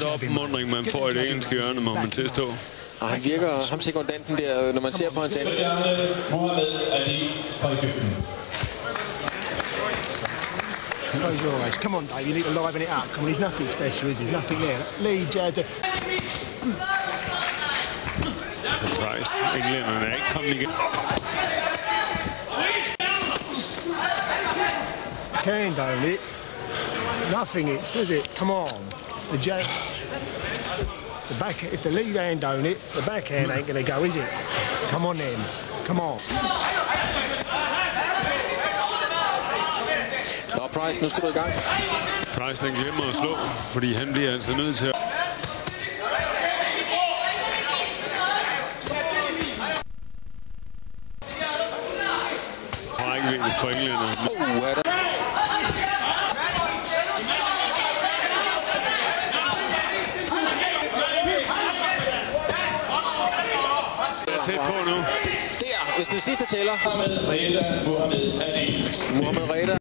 Den opmuntring, man får i det engelske hjørne, må man tilstå. Og han virker ham sekundanten der, når man ser på hans ende. Come on, Dave, you need to liven it up. Come on, there's nothing special, is there? There's nothing there. Lee, Jazz. Surprise. Englænderne er ikke kommet igen. Can, don't it? Nothing it's, does it? Come on. The back, if the lead hand don't it, the backhand ain't going to go, is it? Come on then. Come on. Nå, Price, nu skal du i gang. Price, han glemmer at slå, fordi han bliver altså nødt til at... Rækkevidde for englænderne. Er det? Tæt på nu. Der, hvis det sidste tæller. Mohamed Reda.